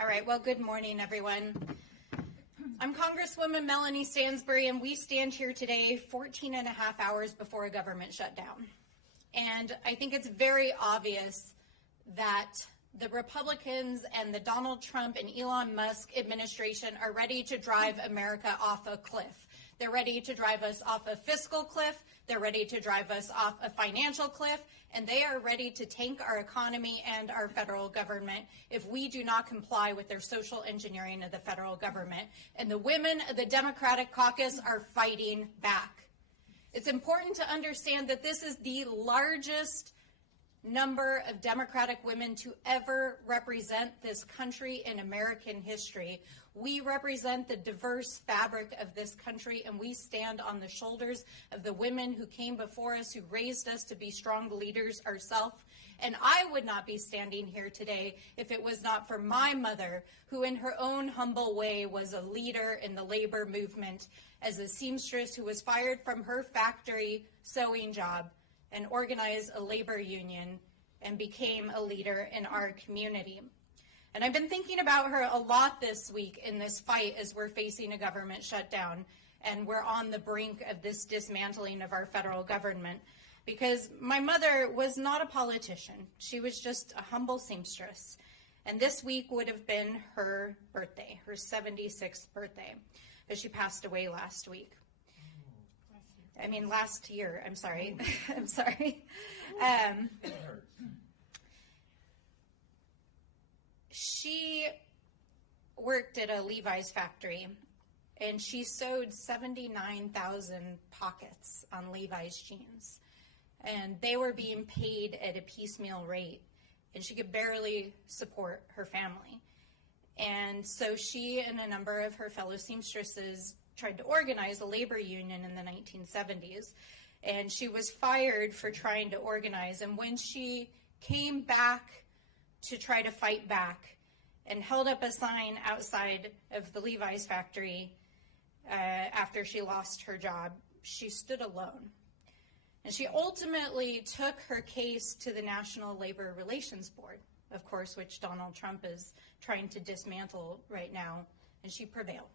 All right, well, good morning, everyone. I'm Congresswoman Melanie Stansbury, and we stand here today 14 and a half hours before a government shutdown. And I think it's very obvious that the Republicans and the Donald Trump and Elon Musk administration are ready to drive America off a cliff. They're ready to drive us off a fiscal cliff. They're ready to drive us off a financial cliff. And they are ready to tank our economy and our federal government if we do not comply with their social engineering of the federal government. And the women of the Democratic Caucus are fighting back. It's important to understand that this is the largest number of Democratic women to ever represent this country in American history. We represent the diverse fabric of this country, and we stand on the shoulders of the women who came before us, who raised us to be strong leaders ourselves. And I would not be standing here today if it was not for my mother, who in her own humble way was a leader in the labor movement as a seamstress who was fired from her factory sewing job and organized a labor union and became a leader in our community. And I've been thinking about her a lot this week in this fight as we're facing a government shutdown and we're on the brink of this dismantling of our federal government, because my mother was not a politician. She was just a humble seamstress. And this week would have been her birthday, her 76th birthday, but she passed away last week. Last year, I'm sorry. I'm sorry. She worked at a Levi's factory, and she sewed 79,000 pockets on Levi's jeans. And they were being paid at a piecemeal rate, and she could barely support her family. And so she and a number of her fellow seamstresses tried to organize a labor union in the 1970s, and she was fired for trying to organize. And when she came back to try to fight back and held up a sign outside of the Levi's factory after she lost her job, she stood alone. And she ultimately took her case to the National Labor Relations Board, of course, which Donald Trump is trying to dismantle right now, and she prevailed.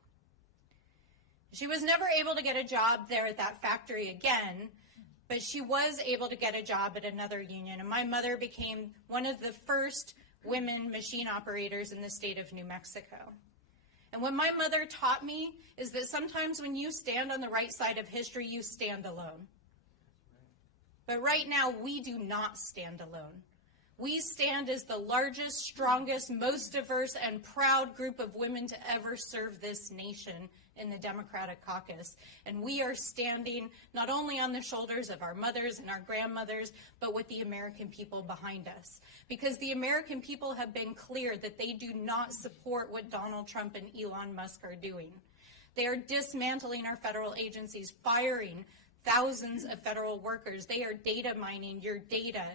She was never able to get a job there at that factory again, but she was able to get a job at another union. And my mother became one of the first women machine operators in the state of New Mexico. And what my mother taught me is that sometimes when you stand on the right side of history, you stand alone. But right now, we do not stand alone. We stand as the largest, strongest, most diverse, and proud group of women to ever serve this nation in the Democratic Caucus. And we are standing not only on the shoulders of our mothers and our grandmothers, but with the American people behind us. Because the American people have been clear that they do not support what Donald Trump and Elon Musk are doing. They are dismantling our federal agencies, firing thousands of federal workers. They are data mining your data.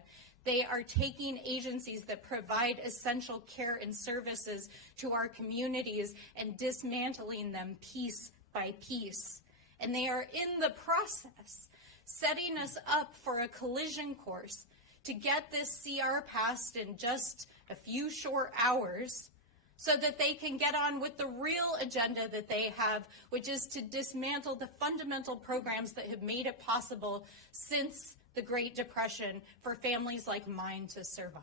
They are taking agencies that provide essential care and services to our communities and dismantling them piece by piece. And they are in the process setting us up for a collision course to get this CR passed in just a few short hours so that they can get on with the real agenda that they have, which is to dismantle the fundamental programs that have made it possible since the Great Depression for families like mine to survive.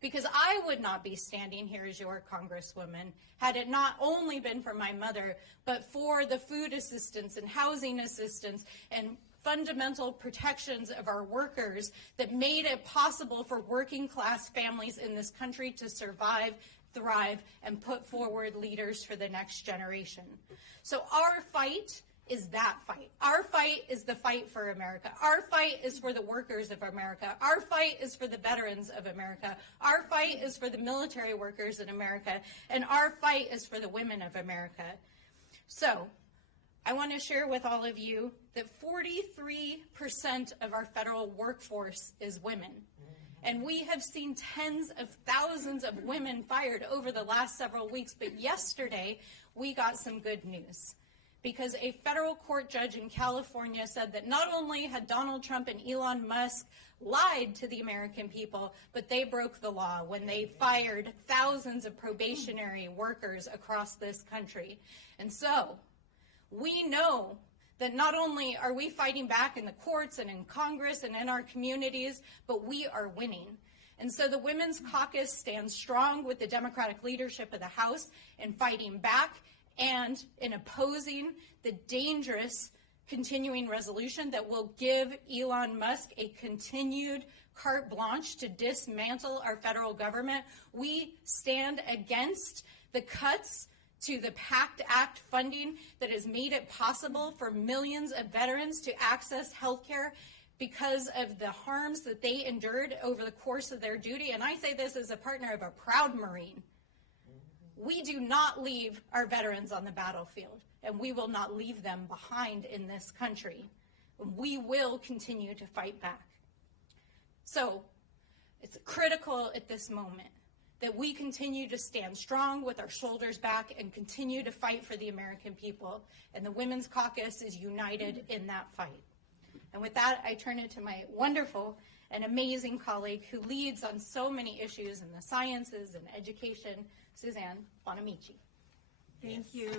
Because I would not be standing here as your Congresswoman had it not only been for my mother, but for the food assistance and housing assistance and fundamental protections of our workers that made it possible for working class families in this country to survive, thrive, and put forward leaders for the next generation. So our fight is that fight. Our fight is the fight for America. Our fight is for the workers of America. Our fight is for the veterans of America. Our fight is for the military workers in America. And our fight is for the women of America. So I want to share with all of you that 43% of our federal workforce is women. And we have seen tens of thousands of women fired over the last several weeks. But yesterday, we got some good news. because a federal court judge in California said that not only had Donald Trump and Elon Musk lied to the American people, but they broke the law when they fired thousands of probationary workers across this country. And so we know that not only are we fighting back in the courts and in Congress and in our communities, but we are winning. And so the Women's Caucus stands strong with the Democratic leadership of the House in fighting back and in opposing the dangerous continuing resolution that will give Elon Musk a continued carte blanche to dismantle our federal government. We stand against the cuts to the PACT Act funding that has made it possible for millions of veterans to access health care because of the harms that they endured over the course of their duty. And I say this as a partner of a proud Marine. We do not leave our veterans on the battlefield, and we will not leave them behind in this country. We will continue to fight back. So it's critical at this moment that we continue to stand strong with our shoulders back and continue to fight for the American people. And the Women's Caucus is united in that fight. And with that, I turn it to my wonderful and amazing colleague who leads on so many issues in the sciences and education, Suzanne Bonamici. Thank you.